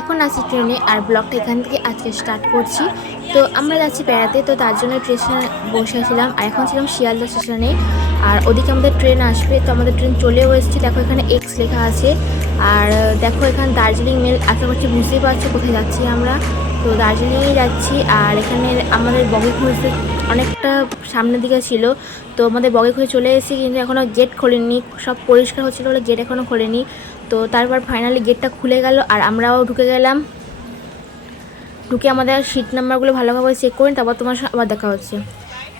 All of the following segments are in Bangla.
এখন আছি ট্রেনে আর ব্লগটা এখান থেকে আজকে স্টার্ট করছি। তো আমরা যাচ্ছি বেড়াতে, তো তার জন্য স্টেশনে বসেছিলাম আর এখন ছিলাম শিয়ালদা স্টেশনে। আর ওদিকে আমাদের ট্রেন আসবে, তো আমাদের ট্রেন চলেও এসেছে। দেখো এখানে এক্স লেখা আছে। আর দেখো এখানে দার্জিলিং মেল, আশা করছি বুঝতেই পারছো কোথায় যাচ্ছি আমরা। তো দার্জিলিংয়ে যাচ্ছি। আর এখানে আমাদের বগি খুঁজতে অনেকটা সামনের দিকে ছিল, তো আমাদের বগি খুঁজে চলে এসেছি, কিন্তু এখনও গেট খোলেনি। সব পরিষ্কার হচ্ছিলো বলে গেট এখনও খোলেনি। তো তারপর ফাইনালি গেটটা খুলে গেল আর আমরাও ঢুকে গেলাম। ঢুকে আমাদের সিট নাম্বারগুলো ভালোভাবে চেক করি, তারপর তোমার সাথে আবার দেখা হচ্ছে।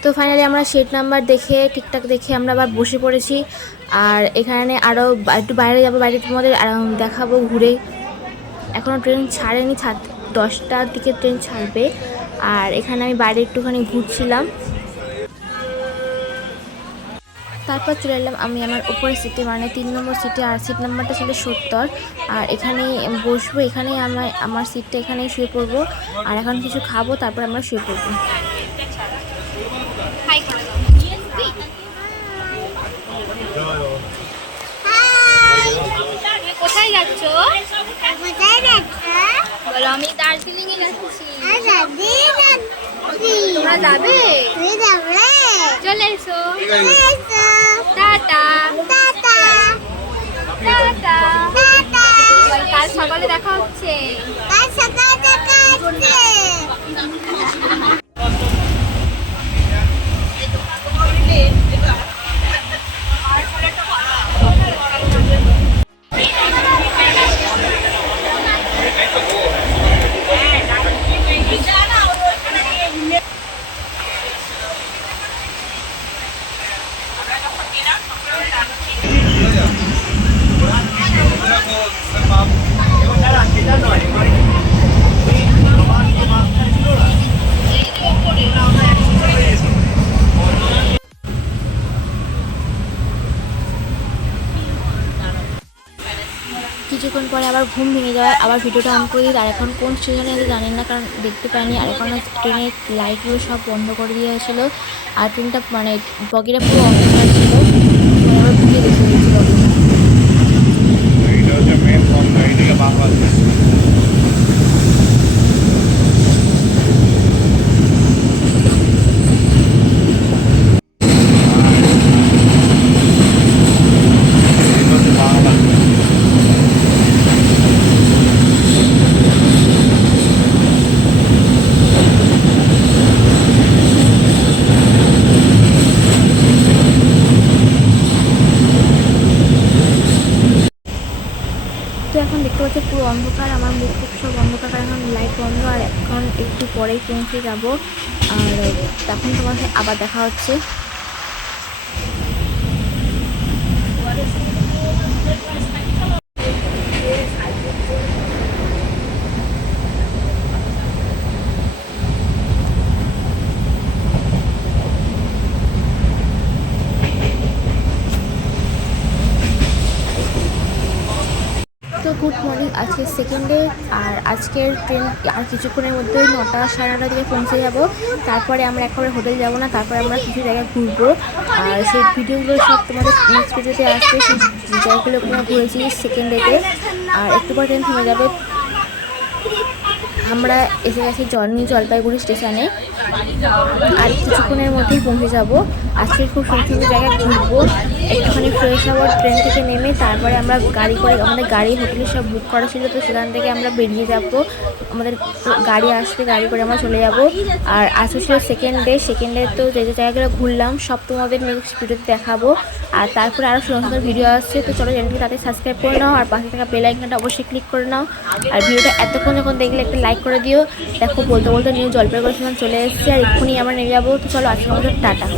তো ফাইনালি আমরা সিট নাম্বার দেখে ঠিকঠাক দেখে আমরা আবার বসে পড়েছি। আর এখানে আরও একটু বাইরে যাবো, বাইরে তোমাদের দেখাবো ঘুরে। এখনও ট্রেন ছাড়েনি, 10টার দিকে ট্রেন ছাড়বে। আর এখানে আমি বাইরে একটুখানি ঘুরছিলাম। তারপর চলে এলাম আমি আমার উপরের সিটে, মানে 3 নম্বর সিটে। আর সিট নাম্বারটা ছিল 70। আর এখানেই বসবো, এখানেই আমার সিটটা এখানেই শুয়ে পড়বো। আর এখন কিছু খাবো, তারপর আমরা শুয়ে পড়বো। কোথায় যাচ্ছ? বলো আমি দার্জিলিং এ যাচ্ছি। তোমরা যাবে? চলে এসো। Tata tata. কাল সকালে দেখা হচ্ছে। কিছুক্ষণ পরে আবার ঘুম ভেঙে যায়, আবার ভিডিওটা অন করি। আর এখন কোন স্টেশনে আছে জানি না, কারণ দেখতে পাইনি। আর এখন ট্রেনের লাইটগুলো সব বন্ধ করে দিয়েছিলো। আর ট্রেনটা মানে বগিটা পুরো অন্ধকার ছিল, আবার ঘুরিয়ে দেখে দিয়েছিল। তো এখন দেখতে পাচ্ছি পুরো অন্ধকার, আমার মুখ সব অন্ধকার, এখন লাইট বন্ধ। আর এখন একটু পরেই পৌঁছে যাব। আর তখন তোমার সাথে আবার দেখা হচ্ছে। তো গুড মর্নিং, আজকে সেকেন্ড ডে। আর আজকের ট্রেন আর কিছুক্ষণের মধ্যেই 9টা সাড়ে 9টার দিকে পৌঁছে যাব। তারপরে আমরা একেবারে হোটেল যাব না, তারপরে আমরা কিছু জায়গায় ঘুরবো। আর সেই ভিডিওগুলো সব তোমাদের নেক্সট ভিডিওতে আসবে, সেই জায়গাগুলো আমরা ঘুরেছি সেকেন্ড ডেতে। আর একটু পর ট্রেন থেমে যাবে। আমরা এসে গেছি নিউ জলপাইগুড়ি স্টেশনে। আর কিছুক্ষণের মধ্যেই পৌঁছে যাব। আজকে খুব সুন্দর সুন্দর জায়গায় ঘুরবো, একটুখানি ফ্রেশ হবো ট্রেন থেকে নেমে। তারপরে আমরা গাড়ি করে, আমাদের গাড়ি হোটেলে সব বুক করা ছিল, তো সেখান থেকে আমরা বেরিয়ে যাব। আমাদের গাড়ি আসবে, গাড়ি করে আমরা চলে যাব। আর আজকে ছিল সেকেন্ড ডে। তো যে যে জায়গাগুলো ঘুরলাম সব তোমাদের নেক্সট ভিডিওতে দেখাবো। আর তারপরে আরও সুন্দর সুন্দর ভিডিও আসছে, তো চলো চ্যানেলটি তাতে সাবস্ক্রাইব করে নাও। আর পাশে থাকা বেল আইকনটা অবশ্যই ক্লিক করে নাও। আর ভিডিওটা এতক্ষণ যখন দেখলে একটা লাইক করে দিও। দেখো বলতে বলতে নিউ জলপাইগুড়ি স্টেশন চলে এসেছি, আর এক্ষুনি আমরা নেমে যাবো। তো চলো আজকে আমাদের টাটা।